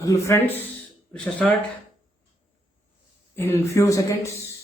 Hello friends, we shall start in few seconds.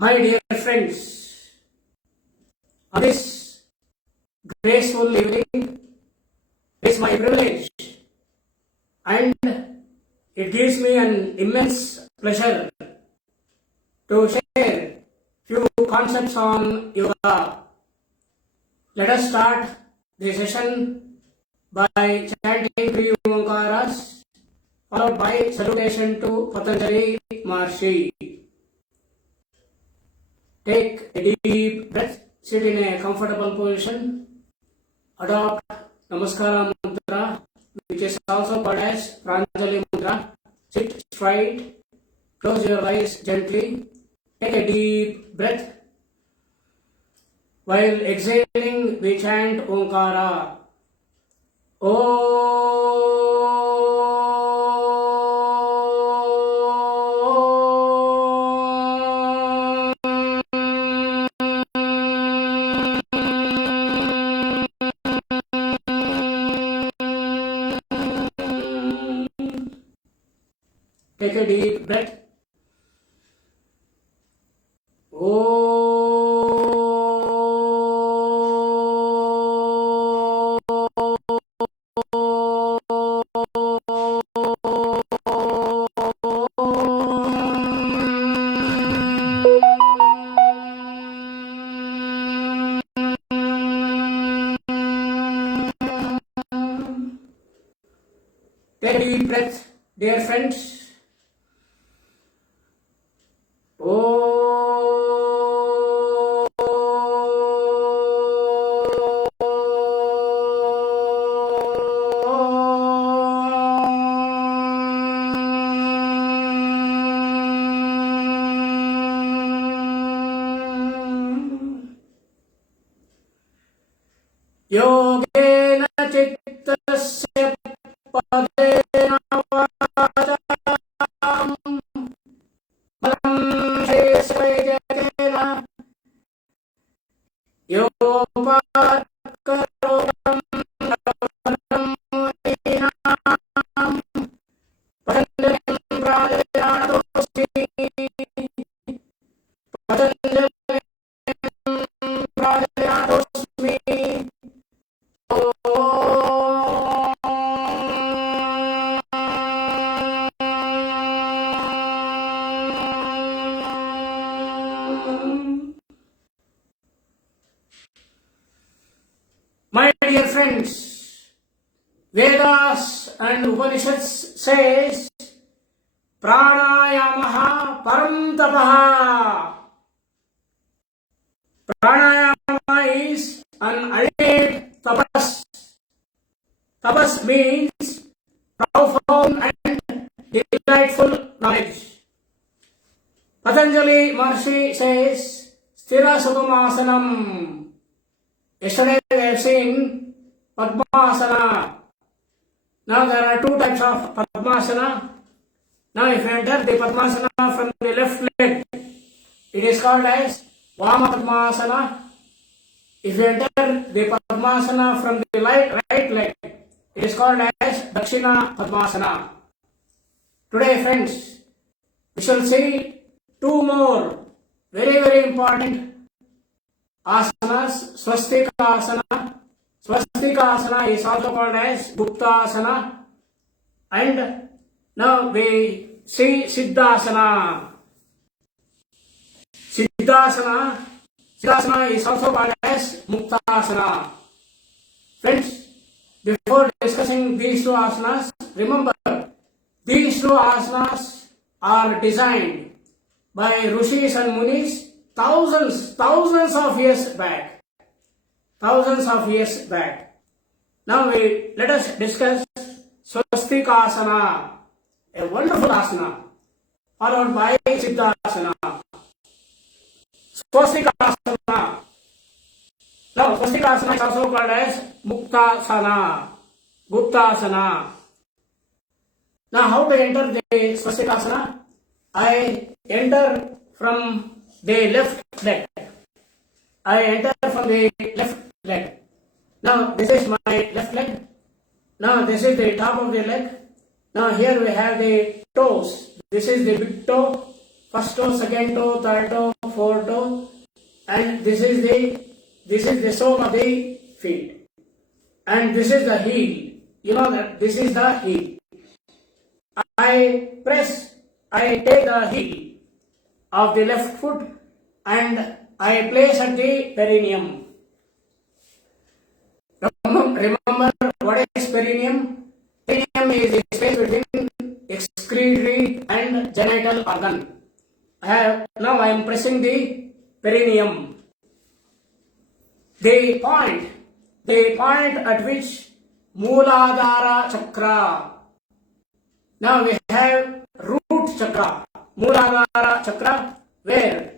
My dear friends, on this graceful evening, it's my privilege and it gives me an immense pleasure to share few concepts on yoga. Let us start the session by chanting three Omkaras, followed by salutation to Patanjali Maharshi. Take a deep breath, sit in a comfortable position, adopt Namaskara Mudra, which is also called as Pranjali Mudra. Sit straight, close your eyes gently, take a deep breath. While exhaling, we chant Omkara. Om. Take a deep breath. Take a deep breath, dear friends. योगेन चित्तस्य पदेन वाचां बलं शेषैर्यतेन योपात्करोतं नवनं मुनीनां पतञ्जलिं प्रार्थयामि पतञ्जलिं प्रार्थयामि My dear friends, Vedas and Upanishads says Pranayamaha Param Tapaha. Pranayama is an ultimate tapas. Tapas means profound and delightful knowledge. Patanjali Maharishi says Sthira Sukamasanam. Yesterday we have seen Padmasana. Now there are two types of Padmasana. Now if you enter the Padmasana from the left leg, it is called as Vama Padmasana. If you enter the Padmasana from the right leg, it is called as Dakshina Padmasana. Today friends, we shall see two more very important asanas. Swastikasana. Swastikasana is also called as Guptasana. And now we see Siddhasana. Siddhasana is also called as Muktasana. Friends, before discussing these two asanas, remember these two asanas are designed by Rishis and Munis thousands of years back. Thousands of years back. Now let us discuss Swastikasana, a wonderful asana, followed by Siddhasana. Swastikasana. Now Swastikasana is also called as Muktasana, Guptasana. Now how to enter the Swastikasana? I enter from the left leg. I enter from the left leg. Now this is my left leg. Now this is the top of the leg. Now here we have the toes. This is the big toe, first toe, second toe, third toe, fourth toe, and this is the sole of the feet. And this is the heel. You know that this is the heel. I take the heel of the left foot and I place at the perineum. Remember what is perineum? Perineum is the space between excretory and genital organ. Now I am pressing the perineum. The point at which Mooladhara Chakra. Now we have root chakra, Mooladhara Chakra, where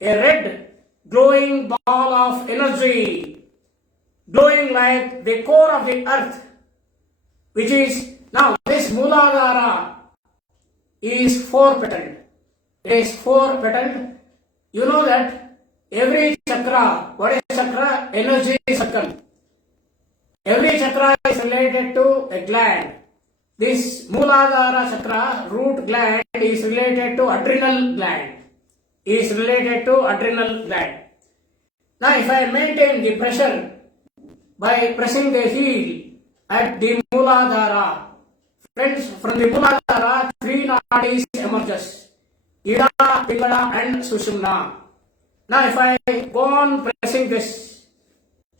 a red glowing ball of energy, glowing like the core of the earth, which is, now this Mooladhara is four-petaled. It is four-petaled. You know that every chakra, what is chakra? Energy circle. Every chakra is related to a gland. This Mooladhara chakra root gland is related to adrenal gland. Now if I maintain the pressure by pressing the heel at the Mooladhara, friends, from the Mooladhara, three nadis emerges. Ida, Pingala and Sushumna. Now if I go on pressing this,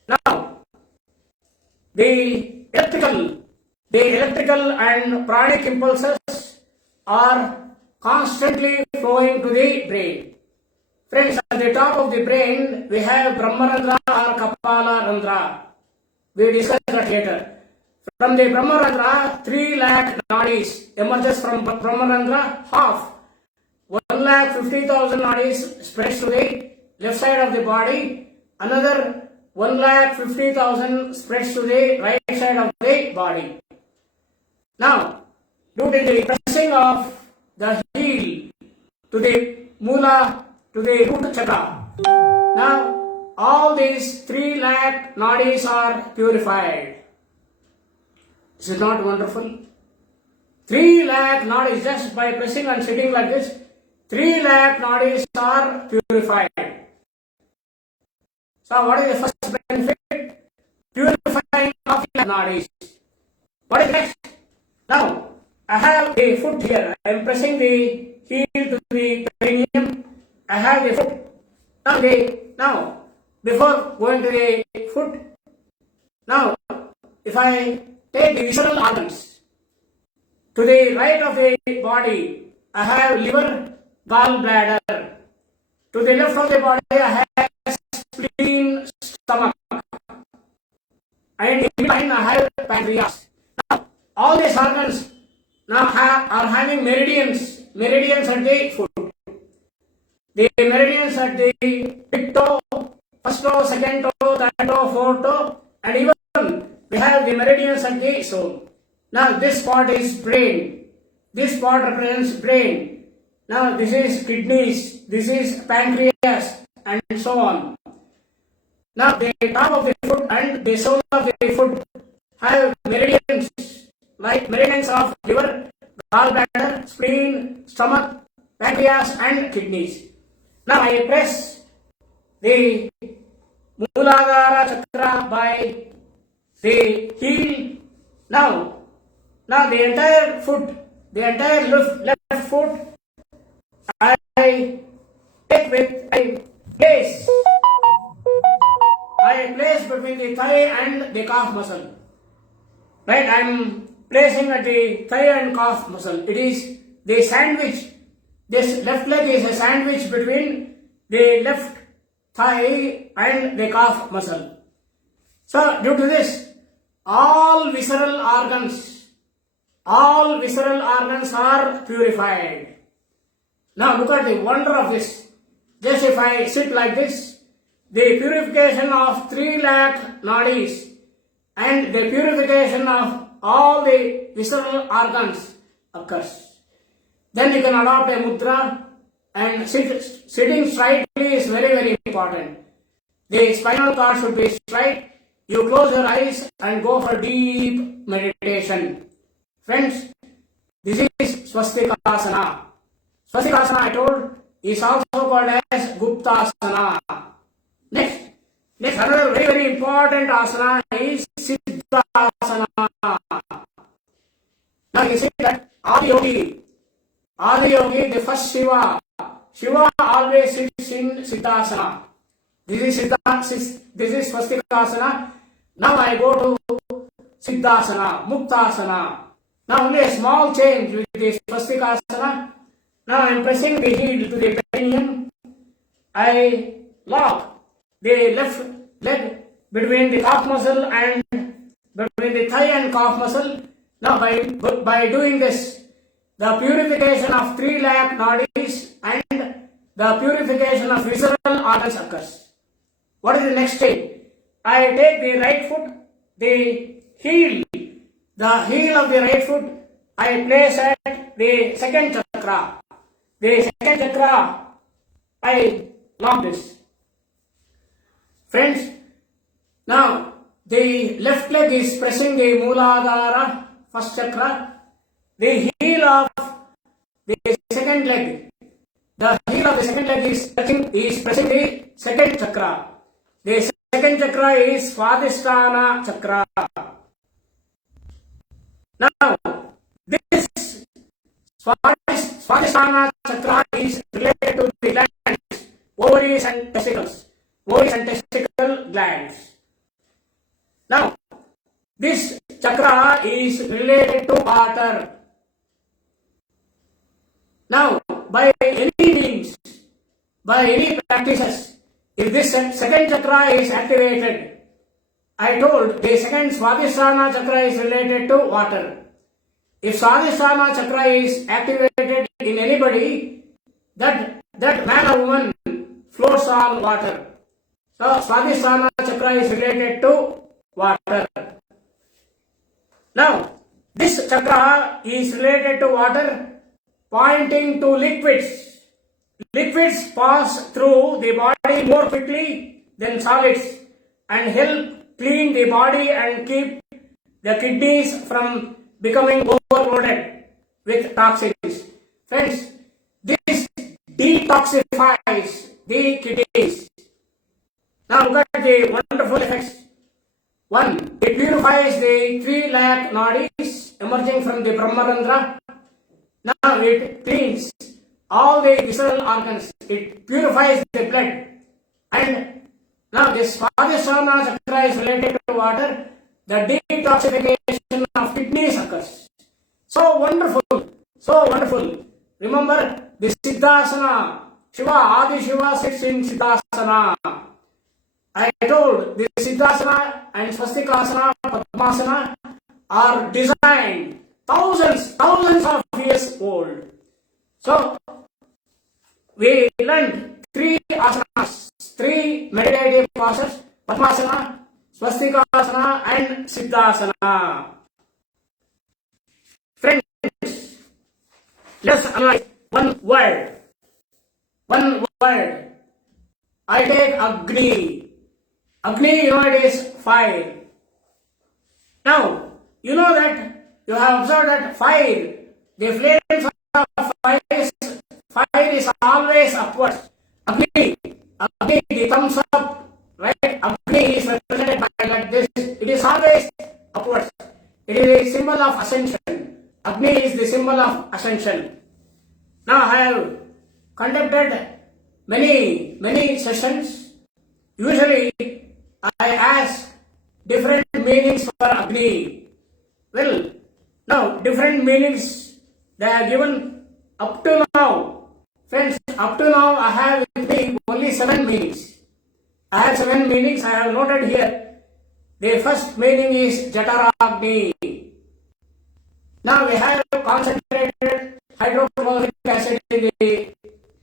now the electrical and pranic impulses are constantly flowing to the brain. Friends, at the top of the brain, we have Brahmarandra or Kapala Randra. We discussed that later. From the Brahmarandra, 3 lakh nadis emerges from Brahmarandra, half. 1,50,000 nadis spreads to the left side of the body. Another 1,50,000 spreads to the right side of the body. Now, due to the pressing of the heel to the Moola, to the root chakra, now all these 3 lakh nadis are purified. Is it not wonderful? 3 lakh nadis, just by pressing and sitting like this, 3 lakh nadis are purified. So what is the first benefit? Purifying of the nadis. What is next? Now, I have a foot here. I am pressing the heel to the perineum. I have the foot. Now, before going to the foot, now, if I take the visceral organs, to the right of the body, I have liver, gallbladder. To the left of the body, I have spleen, stomach. And in between, I have pancreas. Now, all these organs now are having meridians at the foot. The meridians at the big toe, first toe, second toe, third toe, fourth toe, and even we have the meridians at the sole. Now this part is brain. This part represents brain. Now this is kidneys, this is pancreas, and so on. Now the top of the foot and the sole of the foot have meridians, like meridians of liver, gallbladder, spleen, stomach, pancreas, and kidneys. Now I press the Mooladhara chakra by the heel. Now the entire foot, the entire left foot, I take with I place between the thigh and the calf muscle. Right, I am placing at the thigh and calf muscle. It is the sandwich. This left leg is a sandwich between the left thigh and the calf muscle. So due to this, all visceral organs are purified. Now look at the wonder of this. Just if I sit like this, the purification of 3 lakh nadis and the purification of all the visceral organs occurs. Then you can adopt a mudra, and sitting straightly is very, very important. The spinal cord should be straight. You close your eyes and go for deep meditation. Friends, this is Swastikasana. Swastikasana, I told, is also called as Guptasana. Next another very, very important asana is Siddhasana. Now you see that Adi Yogi, the first Shiva always sits in Siddhasana. This is Swastikasana. Now I go to Siddhasana, Muktasana. Now only a small change with this Swastikasana. Now I am pressing the heel to the perineum. I lock the left leg between the calf muscle and between the thigh and calf muscle. Now by doing this, the purification of 3 lakh nadis and the purification of visceral organs occurs. What is the next stage? I take the right foot, the heel of the right foot, I place at the second chakra. The second chakra, I lock this. Friends, now the left leg is pressing the Mooladhara, first chakra. the heel of the second leg. The heel of the second leg is pressing the second chakra. The second chakra is Swadhisthana chakra. Now, this Swadhisthana chakra is related to the glands, ovaries and testicles. Ovaries and testicle glands. Now, this chakra is related to water. Now, by any means, by any practices, if this second chakra is activated, I told the second Swadhisthana chakra is related to water. If Swadhisthana chakra is activated in anybody, that man or woman floats on water. So Swadhisthana chakra is related to water. Now, this chakra is related to water, pointing to liquids. Liquids pass through the body more quickly than solids and help clean the body and keep the kidneys from becoming overloaded with toxins. Friends, this detoxifies the kidneys. Now look at the wonderful effects. 1. It purifies the 3 lakh nadis emerging from the Brahmarandra. Now it cleans all the visceral organs. It purifies the blood. And now this Swadhisthana chakra is related to water. The detoxification of kidneys occurs. So wonderful. So wonderful. Remember the Siddhasana. Shiva, Adi Shiva sits in Siddhasana. I told the Siddhasana and Swastikasana, Padmasana are designed thousands of years old. So, we learned 3 asanas, 3 meditative poses, Padmasana, Swastikasana and Siddhasana. Friends, let's analyze one word. One word. I take Agni. Agni, you know, it is fire. Now, you know that you have observed that fire, the flames of fire is always upwards. Agni, the thumbs up, right? Agni is represented by like this. It is always upwards. It is a symbol of ascension. Agni is the symbol of ascension. Now, I have conducted many sessions. Usually, I ask different meanings for Agni. Well, now different meanings they are given up to now. Friends, up to now I have with me only 7 meanings. I have 7 meanings I have noted here. The first meaning is Jataragni. Now we have concentrated hydrochloric acid in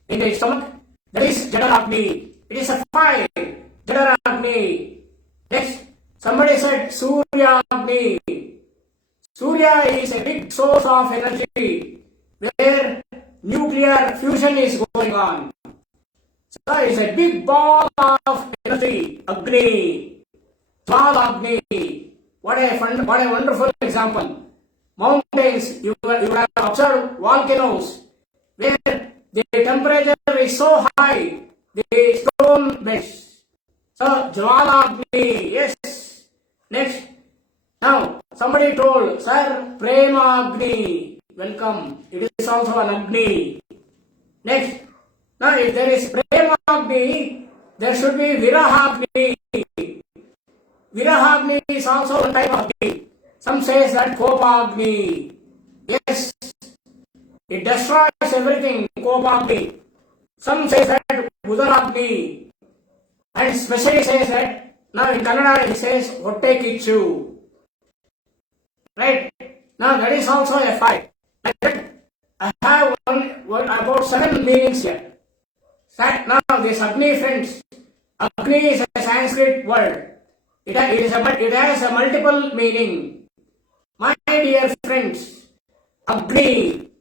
the stomach. That is Jataragni. It is a fire. Jataragni. Next, somebody said Suryagni. Surya is a big source of energy where nuclear fusion is going on. So it's a big ball of energy. Agni. Jwalagni. What a wonderful example. Mountains, you have observed volcanoes where the temperature is so high, the stone melts. So, Jwalagni, yes. Next. Now, somebody told, Sir, Premagni. Welcome. It is also an Agni. Next. Now, if there is Premagni, there should be Virahagni. Virahagni is also a type of Agni. Some says that Kopagni. Yes. It destroys everything, Kopagni. Some says that Udaragni. And especially says that, now in Kannada he says, Hotte Kichu. Right? Now that is also a fight. Like that, I have about 7 meanings here. Now this Agni, friends, Agni is a Sanskrit word. It has a multiple meaning. My dear friends, Agni,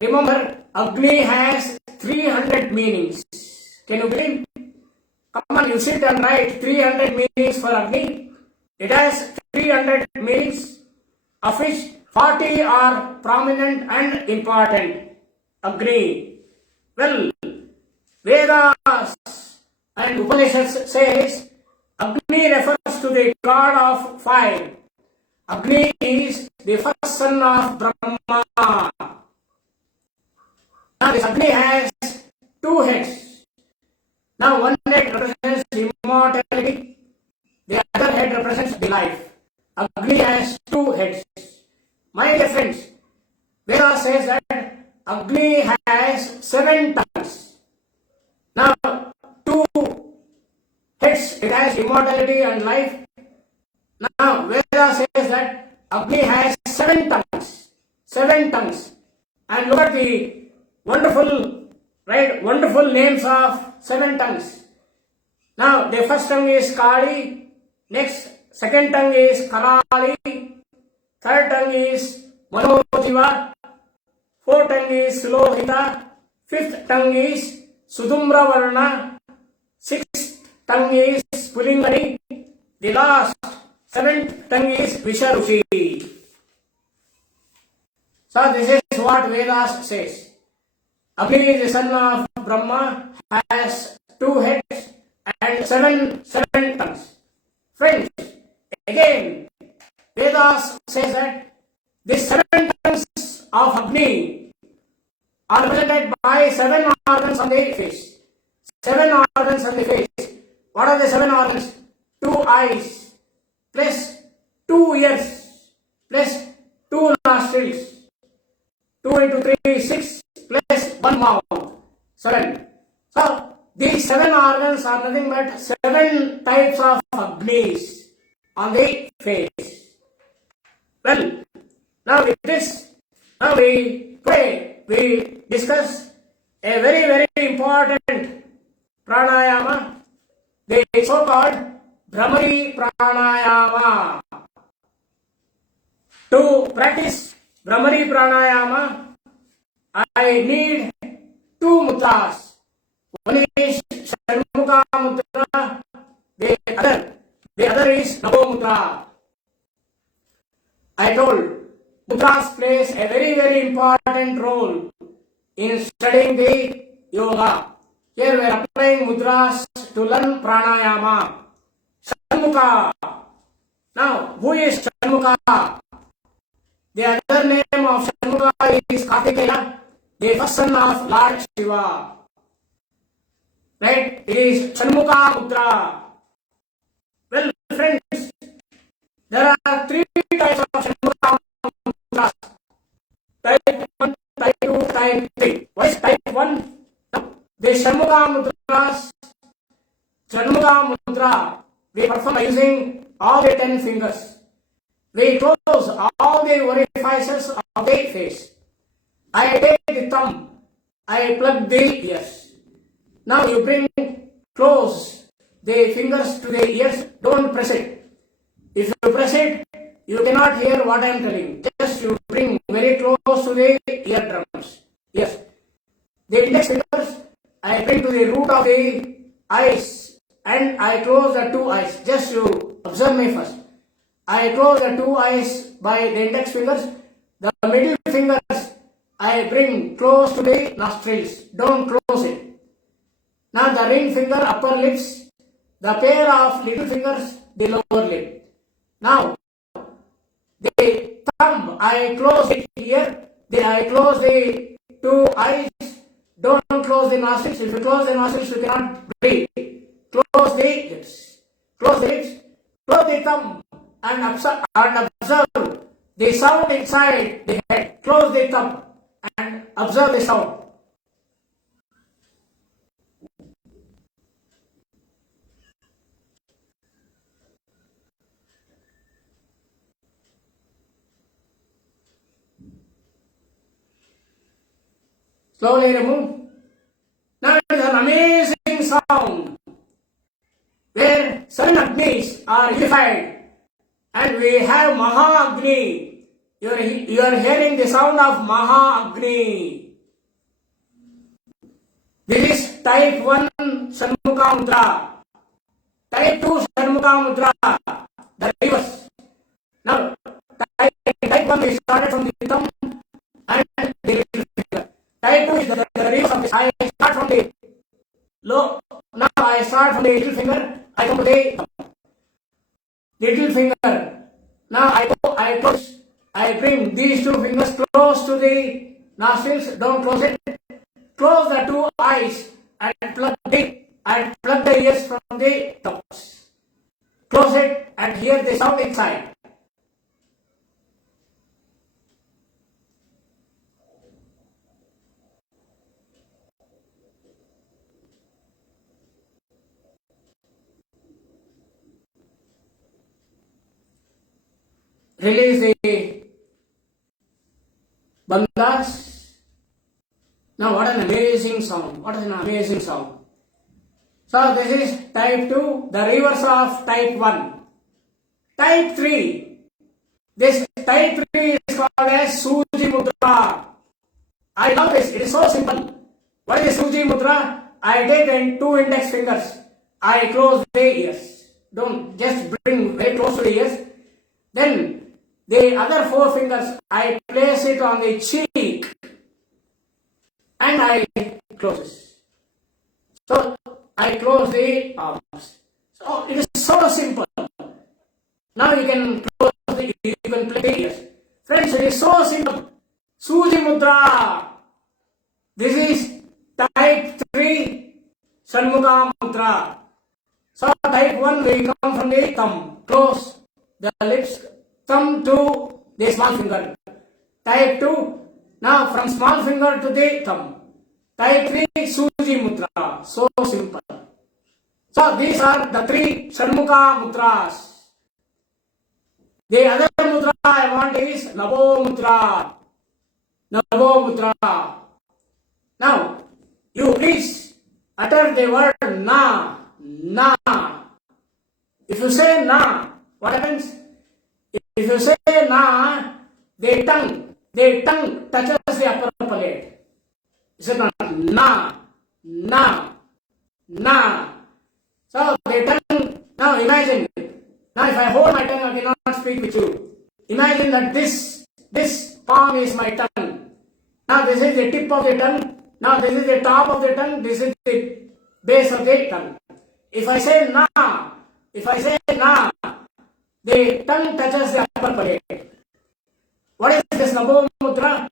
remember, Agni has 300 meanings. Can you believe? Come on, you sit and write 300 meanings for Agni. It has 300 meanings, of which 40 are prominent and important. Agni. Well, Vedas and Upanishads says Agni refers to the god of fire. Agni is the first son of Brahma. Now this Agni has two heads. Now one head represents immortality, the other head represents the life. Agni has two heads. My dear friends, Veda says that Agni has 7 tongues. Now, 2 heads, it has immortality and life. Now, Veda says that Agni has 7 tongues. 7 tongues. And look at the wonderful names of 7 tongues. Now, the first tongue is Kali. Next, second tongue is Karali. Third tongue is Manojiva. Fourth tongue is Sulohita. Fifth tongue is Sudumra Varna. Sixth tongue is Pulingani. The last, 7th tongue is Visharushi. So this is what Vedas says. Agni is the son of Brahma, has 2 heads and 7 tongues. Friends, again, Vedas says that the 7 tongues of Agni are represented by 7 organs on the face. 7 organs on the face. What are the 7 organs? 2 eyes, plus 2 ears, plus 2 nostrils. 2 into 3 is 6, plus 1 mouth. 7. So, these 7 organs are nothing but 7 types of Agnis on the face. Well, now with this, we discuss a very important pranayama, the so-called Bhramari pranayama. To practice Bhramari pranayama, I need 2 mudras. One is Shanmukha mudra, the other is Namo mudra. I told mudras plays a very important role in studying the yoga. Here we are applying mudras to learn pranayama. Shanmukha. Now, who is Shanmukha? The other name of Shanmukha is Kartikeya, the first son of Lord Shiva. Right? It is Shanmukha mudra. Well, friends, there are 3 types of Shanmukha mudras. Type 1, type 2, type 3. What is type 1? The Shanmukha mudra, we perform by using all the 10 fingers. We close all the orifices of the face. I take the thumb, I plug the ears. Now you bring close the fingers to the ears, don't press it. If you press it, you cannot hear what I am telling. Just you bring very close to the eardrums. Yes. The index fingers, I bring to the root of the eyes and I close the 2 eyes. Just you observe me first. I close the 2 eyes by the index fingers. The middle fingers, I bring close to the nostrils. Don't close it. Now the ring finger, upper lips. The pair of little fingers, the lower lip. Now, the thumb, I close it here. Then I close the 2 eyes. Don't close the nostrils. If you close the nostrils, you cannot breathe. Close the lips. Close the lips. Close the thumb and observe the sound inside the head. Close the thumb and observe the sound. Slowly remove. Now it is an amazing sound where 7 Agnis are unified and we have Maha Agni. You are hearing the sound of Maha Agni. This is type 1 Shanmukha mudra. Type 2 Shanmukha mudra, the reverse. Now, type 1 one we started from the thumb and the little finger. Type 2 is the reverse of this. I start from the low. Now I start from the little finger. I come to the thumb. Little finger. Now I go. I close. I bring these two fingers close to the nostrils. Don't close it. Close the two eyes and plug the ears from the tops. Close it and hear the sound inside. Release the bandhas. Now what an amazing sound. What an amazing sound. So this is type 2, the reverse of type 1. Type 3. This type 3 is called as Suji Mudra. I love this. It is so simple. What is Suji Mudra? I take two index fingers. I close the ears. Don't just bring very close to the ears. Then the other four fingers, I place it on the cheek and I close it. So I close the arms. So it is so simple. Now you can close you can play the ears. Friends, it is so simple. Suji Mudra. This is type 3 Shanmukha Mudra. So type 1 we come from the thumb. Close the lips. Thumb to the small finger. Type 2, now from small finger to the thumb. Type 3, Suji Mudra. So simple. So these are the 3 Shanmukha Mudras. The other mudra I want is Nabo Mudra. Nabo Mudra. Now, you please utter the word Na. Na. If you say Na, what happens? If you say Na, the tongue touches the upper palate. Is it not? Na, na, na. So the tongue, now imagine, now if I hold my tongue, I cannot speak with you. Imagine that this palm is my tongue. Now this is the tip of the tongue. Now this is the top of the tongue. This is the base of the tongue. If I say Na, the tongue touches the upper palate. What is this Nabo Mudra?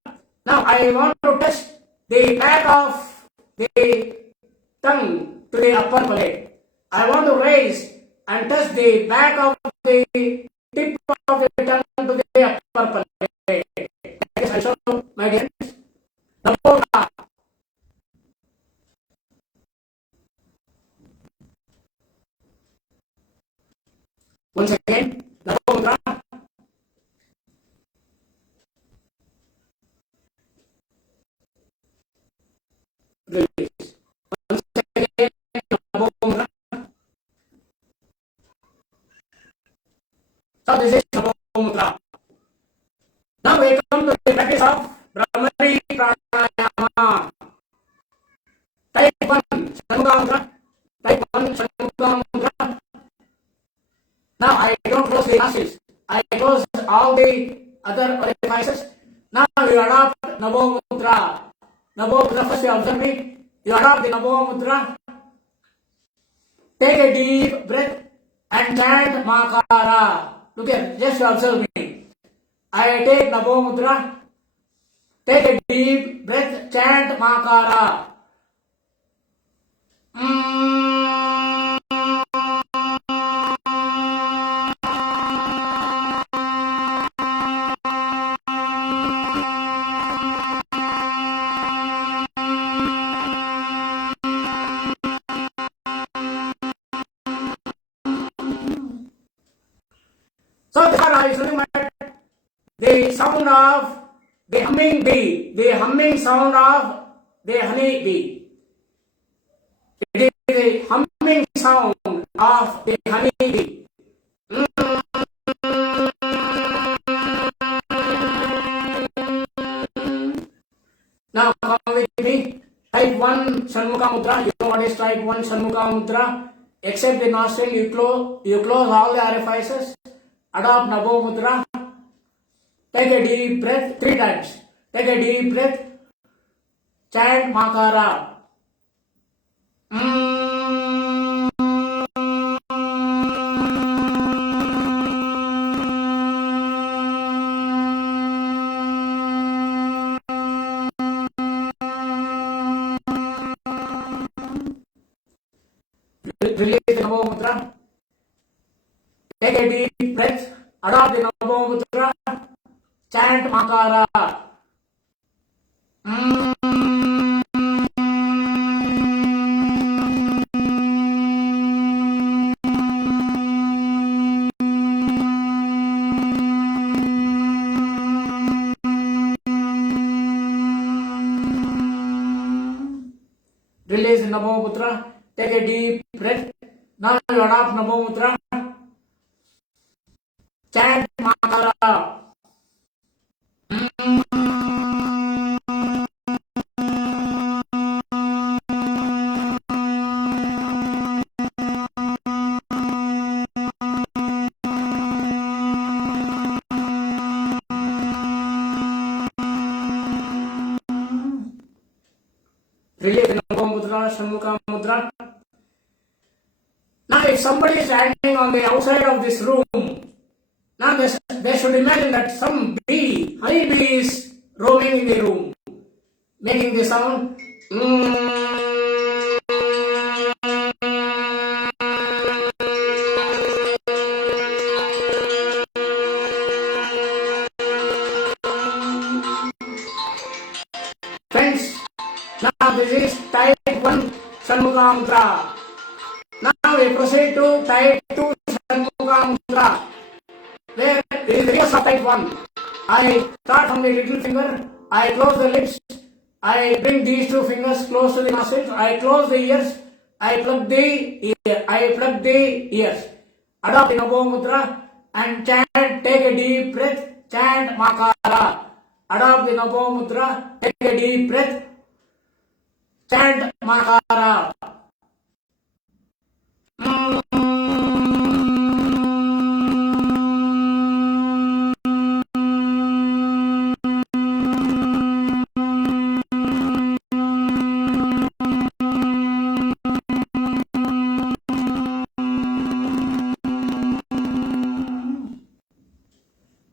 Now I want to touch the back of the tongue to the upper palate. I want to raise and touch the back of the tip of the tongue to the upper palate. Yes, I show my dear. Nabo Mudra. Once again, Nabo Mudra. Release. Once again, Nabo Mudra. So this is Nabo Mudra. Now we come to the practice of Brahmari Pranayama. Type 1, Shanmukha Mudra. Type 1, Shanmukha Mudra. Now I don't close the nostrils. I close all the other orifices. Now you adopt Nabo Mudra. Nabo Mudra, first you observe me. You adopt the Nabo Mudra. Take a deep breath and chant Makara. Look here, just observe me. I take Nabo Mudra. Take a deep breath, chant Makara. So there I was looking at the sound of the humming bee, the humming sound of the honey bee. It is the humming sound of the honey bee. Now come with me. Type 1 Shanmukha Mudra. You know what is type 1 Shanmukha Mudra? Except the nostril, you close all the orifices. Adopt Nabo Mudra. Take a deep breath 3 times. Take a deep breath. Chant Makara. Release the Namo Mudra. Take a deep breath. Adopt the Namo Mudra. Chant Makara. Release Namo Mudra. Take a deep breath. Now you adopt Namo Mudra. Chant Makara. Release Namo Mudra, Shanmukha Mudra. Now if somebody is standing on the outside of this room, now they should imagine that some bee, honey bee is roaming in the room, making the sound. Friends, now this is type 1 Shanmukha Mudra. Now we proceed to type 2 Shanmukha Mudra, where it is reverse of type 1. I start from the little finger, I close the lips, I bring these 2 fingers close to the nostrils, I close the ears, I plug the ears. Adopt the Namo Mudra and chant, take a deep breath, chant Makara. Adopt the Namo Mudra, take a deep breath, chant Makara.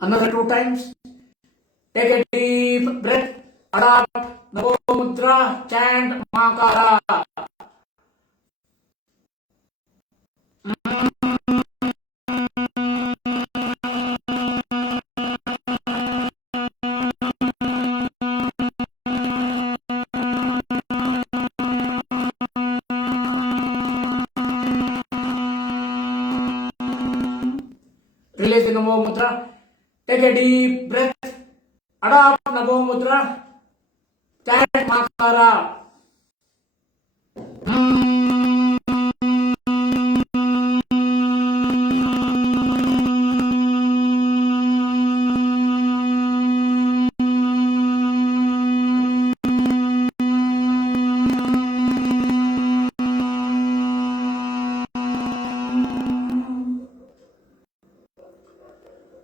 Another 2 times. Take a deep breath. Adopt Namo Mudra. Chant Makara. Release the Namo Mudra. Take a deep breath. Adopt Namo Mudra. Chant Makara.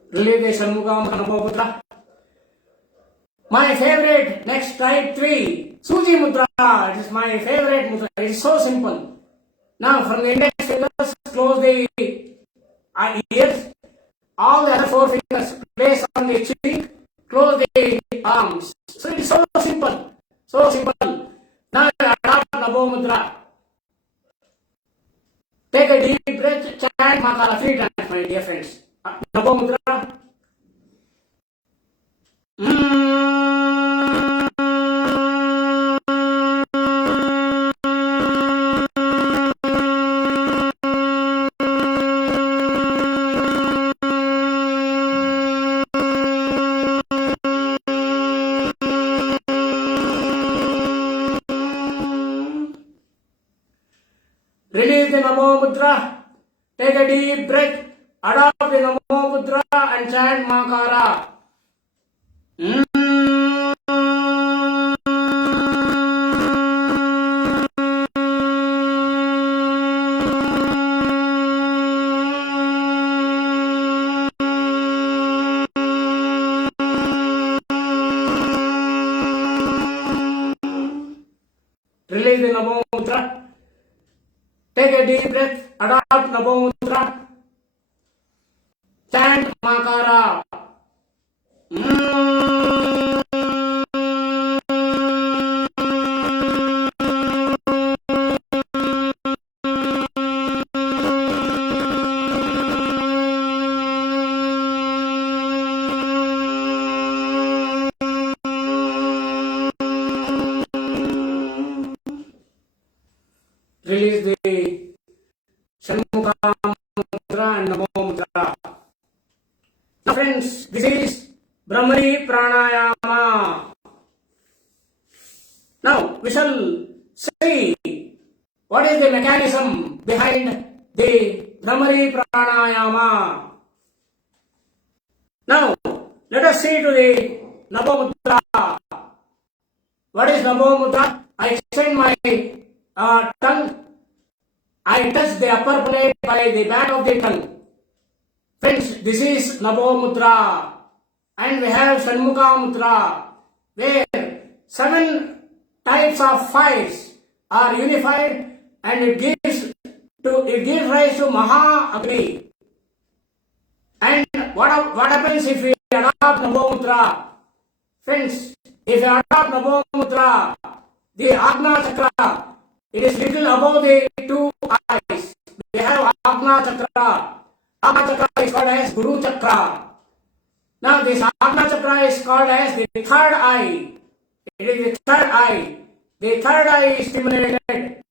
Release the Shanmukha Namo Mudra. My favorite, next type 3, Suji Mudra. It is my favorite mudra. It is so simple. Now from the index fingers, close the ears. All the other 4 fingers place on the cheek, close the arms. So it is so simple. So simple. Now adopt Namo Mudra. Take a deep breath, chant Makara 3 times, my dear friends. Namo Mudra. Release the Namo Mudra. Take a deep breath. Adopt the Namo Mudra and chant Makara. is the Namo Mudra. Take a deep breath, adopt Namo Mudra. Chant Makara. Release the Shanmukha Mudra and Namo Mudra. Now friends, this is Brahmari Pranayama. Now we shall see what is the mechanism behind the Brahmari Pranayama. Now let us see to the Namo Mudra. What is Namo Mudra? I extend my tongue. I touch the upper plate by the back of the tongue. Friends, this is Namo Mudra. And we have Shanmukha Mudra, where 7 types of fires are unified and it gives rise to Maha Agni. And what happens if we adopt Namo Mudra? Friends, if we adopt Namo Mudra, the Agna Chakra, it is little above the 2 eyes. We have Agna Chakra. Agna Chakra is called as Guru Chakra. Now this Agna Chakra is called as the third eye. It is the third eye. The third eye is stimulated.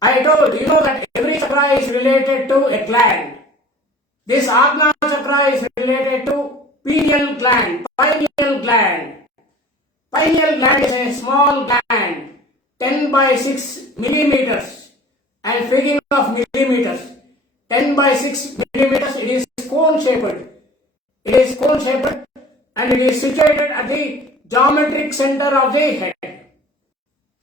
I told you know that every chakra is related to a gland. This Agna Chakra is related to pineal gland. Pineal gland. Pineal gland is a small gland, 10 by 6 millimeters. And speaking of millimeters, 10 by 6 millimeters, it is cone shaped. It is cone shaped and it is situated at the geometric center of the head.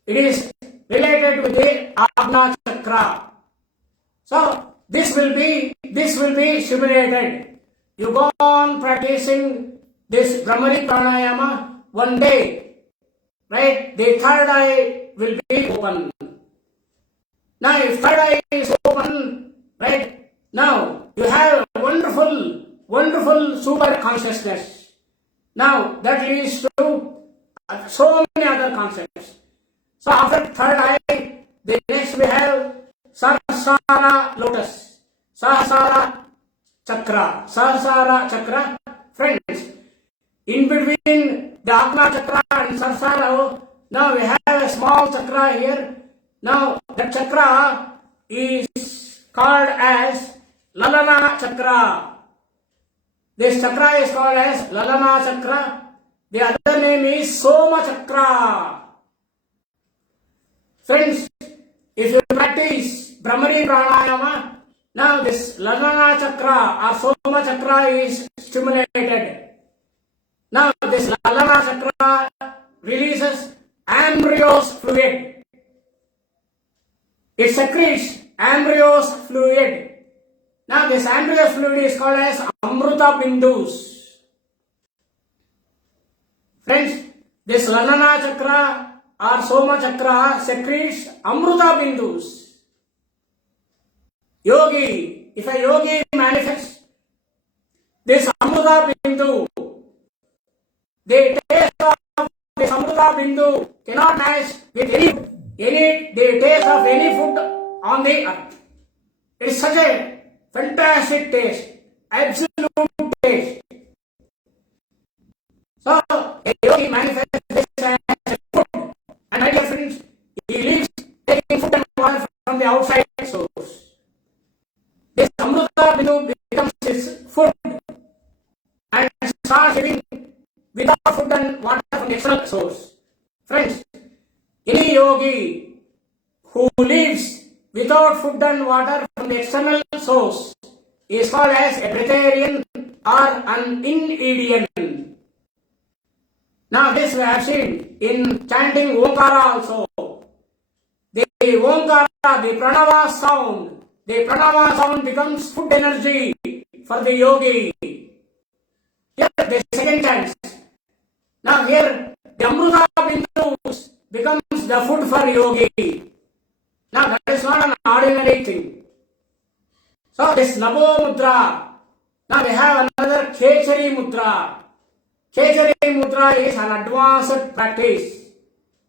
It is related with the Agna Chakra. So this will be stimulated. You go on practicing this Brahmari Pranayama one day, right? The third eye will be open. Now if third eye is open, right? Now you have a wonderful super consciousness. Now that leads to so many other concepts. So after third eye, the next we have Sahasrara lotus, Sahasrara chakra. Friends, in between the Agna Chakra and Sahasrara, now we have a small chakra here. Now that chakra is called as Lalana Chakra. This chakra is called as Lalana Chakra. The other name is Soma Chakra. Friends, if you practice Brahmari Pranayama, now this Lalana Chakra or Soma Chakra is stimulated. Now this Lalana Chakra releases ambrious fluid. It secretes ambrious fluid. Now this ambrious fluid is called as Amruta Bindus. Friends, this Lalana Chakra or Soma Chakra secretes Amruta Bindus. Yogi, if a yogi manifests this Amruta Bindu, the taste of this Amruta Bindu cannot match with the taste of any food on the earth. It is such a fantastic taste, absolute taste. So, a yogi manifests this as a food. And my dear friends, he lives taking food and water from the outside source. This Amruta Bindu becomes his food and starts living without food and water from the external source. Friends, any yogi who lives without food and water from the external source is called as a breatharian or an inedian. Now this we have seen in chanting Omkara also. The Omkara, the Pranava sound becomes food energy for the yogi. Here the second chant. Now here the Amruta Bindus becomes the food for yogi. Now that is not an ordinary thing. So this Namo Mudra. Now we have another Khechari Mudra. Khechari Mudra is an advanced practice.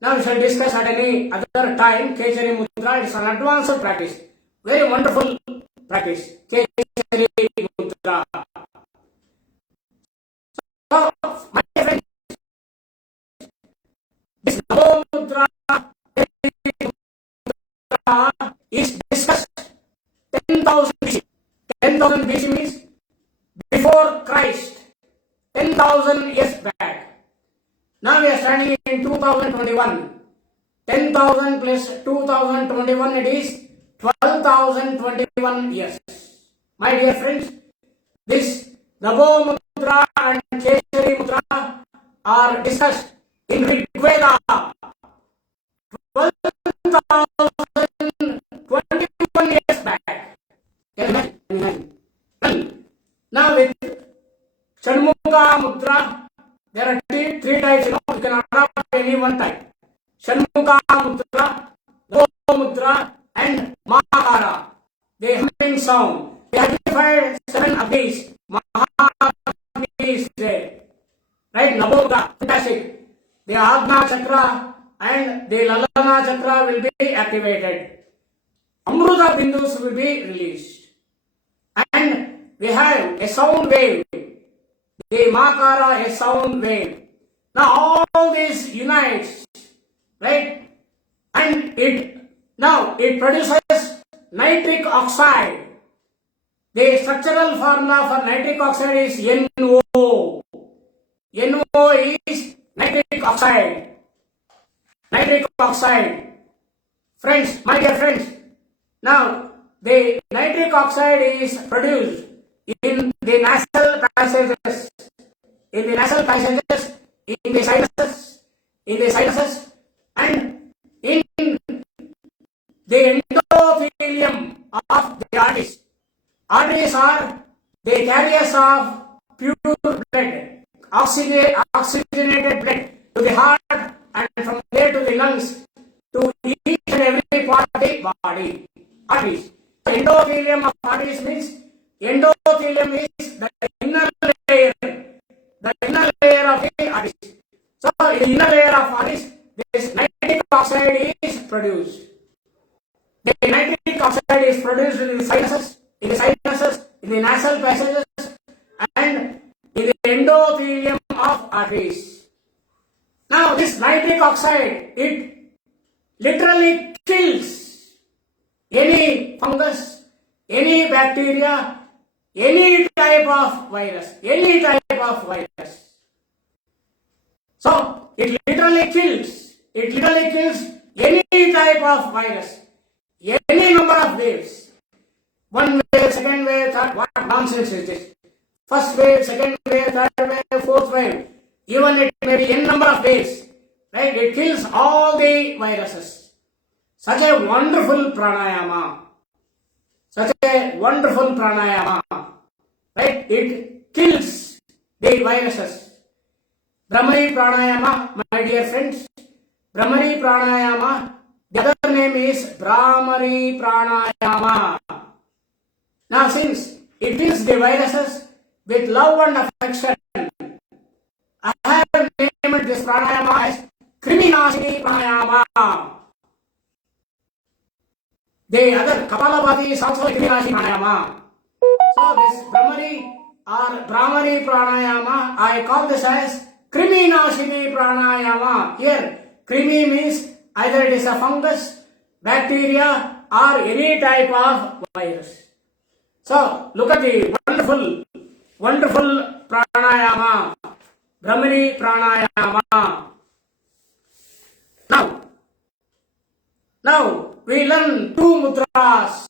Now we shall discuss at any other time. Khechari Mudra is an advanced practice. Very wonderful practice. Khechari Mudra. So, my friends, this Namo Mudra is discussed 10,000 BC. 10,000 BC means before Christ. 10,000 years back. Now we are standing in 2021. 10,000 plus 2021, it is 12,021 years. My dear friends, this Namo Mudra and Khechari Mudra are discussed in Rig Veda. 12,021 years back. Can you imagine? Now with Shanmukha Mudra, there are three types. You can adopt any one type. Shanmukha Mudra, Namo Mudra, and Mahakara. They humming sound. They identified 7 Agnis. Mahagni is there. Right? Namo Mudra, fantastic. The Agna Chakra and the Lalana Chakra will be activated. Amruta Bindus will be released. And we have a sound wave. The Makara, a sound wave. Now all this unites, right? And it produces nitric oxide. The structural formula for nitric oxide is NO. NO is nitric oxide. Nitric oxide. Friends, my dear friends, now the nitric oxide is produced in the nasal passages, in the sinuses, and in the endothelium of the arteries. Arteries are the carriers of pure blood, oxygenated blood to the heart, and from there to the lungs, to each and every part of the body. Arteries. The endothelium of arteries means endothelium is the inner layer of the arteries. So in the inner layer of arteries, this nitric oxide is produced. The nitric oxide is produced in the sinuses, in the nasal passages, and in the endothelium of arteries. Now this nitric oxide, it literally kills any fungus, any bacteria, any type of virus. So it literally kills any type of virus, any number of waves. 1 wave, 2nd wave, 3rd, what nonsense is this? 1st wave, 2nd wave, 3rd wave, 4th wave, even it may be n number of waves, right? It kills all the viruses. Such a wonderful pranayama. Right? It kills the viruses. Brahmari pranayama, my dear friends. Brahmari pranayama, the other name is Brahmari pranayama. Now since it kills the viruses with love and affection, I have named this pranayama as Kriminashini pranayama. The other Kapalabhati is also Kriminashini pranayama. So this Brahmari pranayama, I call this as Kriminashini pranayama. Here, Krimi means either it is a fungus, bacteria, or any type of virus. So look at the wonderful pranayama, Brahmari pranayama. Now we learn 2 mudras.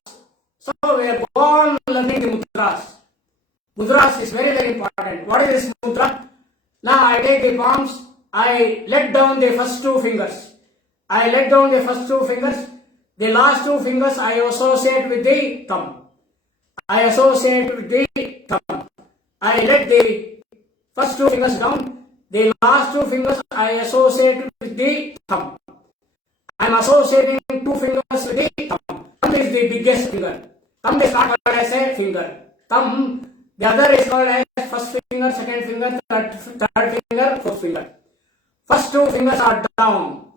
So we are born learning the mudras. Mudras is very important. What is this mudra? Now I take the palms, I let down the first 2 fingers. The last 2 fingers I associate with the thumb. I let the first 2 fingers down. The last 2 fingers I associate with the thumb. I am associating two fingers with the thumb. Thumb is the biggest finger. Thumb is not called as a finger. Thumb, the other is called as first finger, second finger, third finger, fourth finger. First two fingers are down.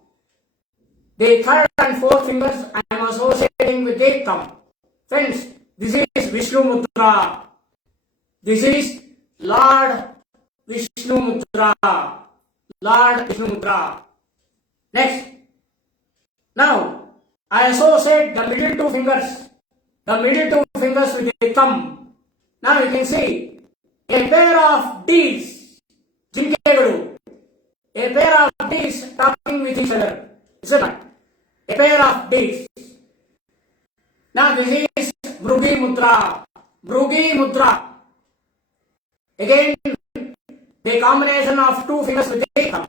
The third and fourth fingers I am associating with the thumb. Friends, this is Vishnu Mudra. This is Lord Vishnu Mudra. Lord Vishnu Mudra. Next. Now, I associate the middle two fingers. The middle two fingers with the thumb. Now you can see a pair of D's. Jinkegudu. A pair of D's talking with each other. Isn't it? A pair of D's. Now this is Bhrugi Mudra. Bhrugi Mudra. Again, the combination of two fingers with the thumb.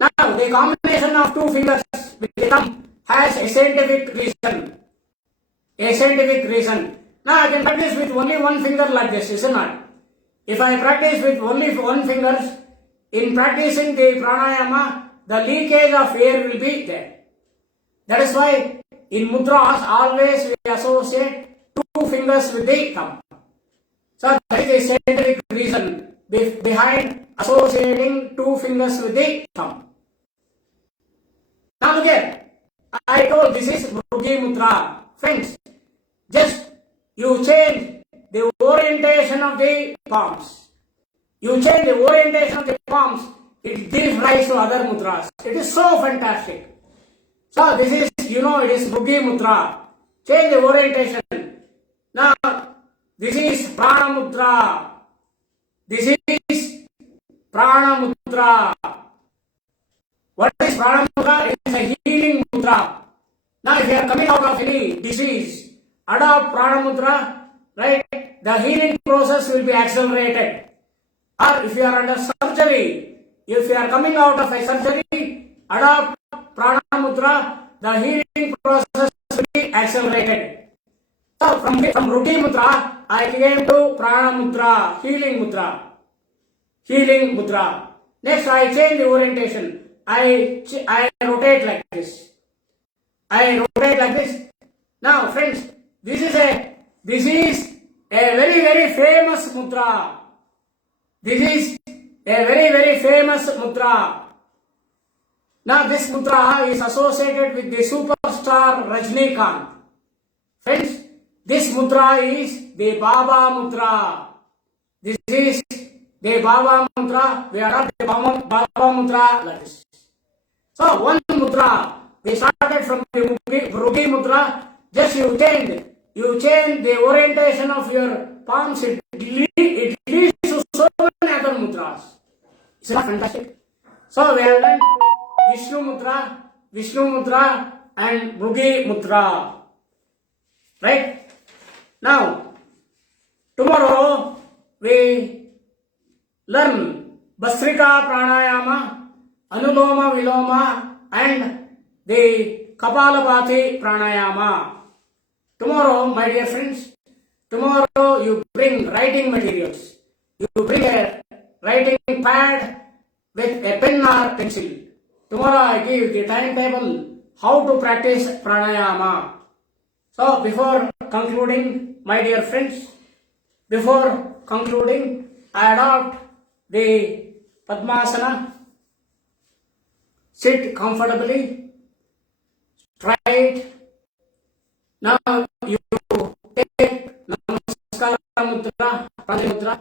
Now, the combination of two fingers with the thumb has a scientific reason. A scientific reason. Now, I can practice with only one finger like this, isn't it? If I practice with only one finger, in practicing the pranayama, the leakage of air will be there. That is why in mudras always we associate two fingers with the thumb. So that is a scientific reason behind associating two fingers with the thumb. Now look here, I told this is Bhrugi Mudra. Friends, just you change the orientation of the palms. You change the orientation of the palms, it gives rise to other mudras. It is so fantastic. So this is, it is Bhrugi Mudra. Change the orientation. Now, this is Prana Mudra. This is Prana Mudra. What is Prana Mudra? It is a healing mudra. Now, if you are coming out of any disease, adopt Prana Mudra, right? The healing process will be accelerated. Or if you are under surgery, if you are coming out of a surgery, adopt Prana Mudra, the healing process will be accelerated. So from Bhrugi Mudra, I came to Prana Mudra, healing mudra. Healing mudra. Next, I change the orientation. I rotate like this. I rotate like this. Now, friends, this is a very, very famous mudra. This is a very, very famous mudra. Now, this mudra is associated with the superstar Rajnikant. Friends, this mudra is the Baba Mudra. This is the Baba Mudra. We are at the Baba Mudra like this. So, one mudra. We started from the Bhrugi Mudra. Just you change the orientation of your palms. It leads to so many other mudras. Isn't that fantastic? So, we have learned Vishnu Mudra and Bhrugi Mudra. Right? Now, tomorrow we learn Bhastrika Pranayama, Anuloma Viloma and the Kapalabhati Pranayama. Tomorrow, my dear friends, tomorrow you bring writing materials. You bring a writing pad with a pen or pencil. Tomorrow I give the timetable how to practice pranayama. So before concluding, my dear friends, I adopt the Padmasana. Sit comfortably, straight. Now you take Namaskara Mudra, Pranjali Mudra.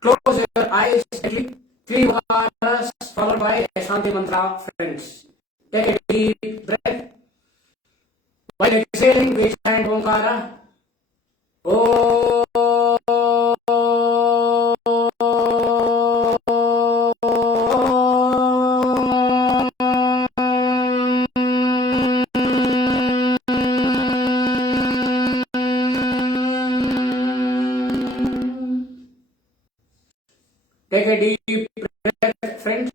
Close your eyes gently. 3 waters followed by a Shanti Mantra, friends. Take a deep breath. While exhaling, we chant Omkara. Om. Take a deep breath, friends.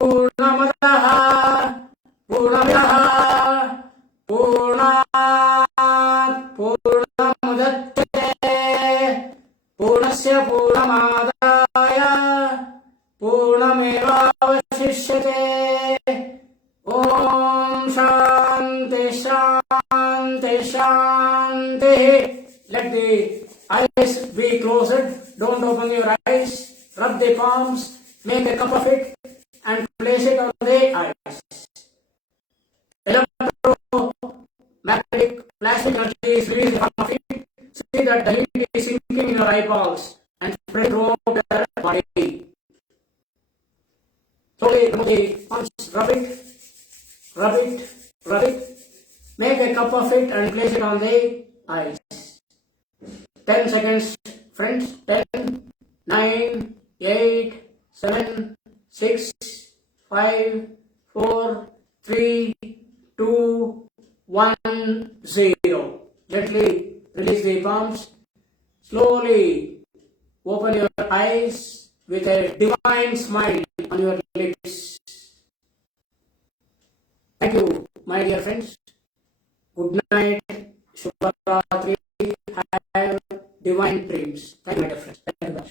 पूर्णमदः पूर्णमिदः पूर्णात् पूर्णमुदच्यते पूर्णस्य पूर्णमादाय पूर्णमेवावशिष्यते ॐ शान्ति शान्ति शान्तिः. Let the eyes be closed. Don't open your eyes. Rub the palms. Make a cup of it and place it on the eyes. Electromagnetic plastic energy is released from it. See that the heat is sinking in your eyeballs and spread throughout your body. Slowly remove the palms. Rub it. Rub it. Rub it. Make a cup of it and place it on the eyes. 10 seconds, friends. 10, 9, 8, 7, 6, 5, 4, 3, 2, 1, 0. Gently release the palms. Slowly open your eyes with a divine smile on your lips. Thank you, my dear friends. Good night. Shubha Ratri. Have divine dreams. Thank you, my dear friends. Thank you very much.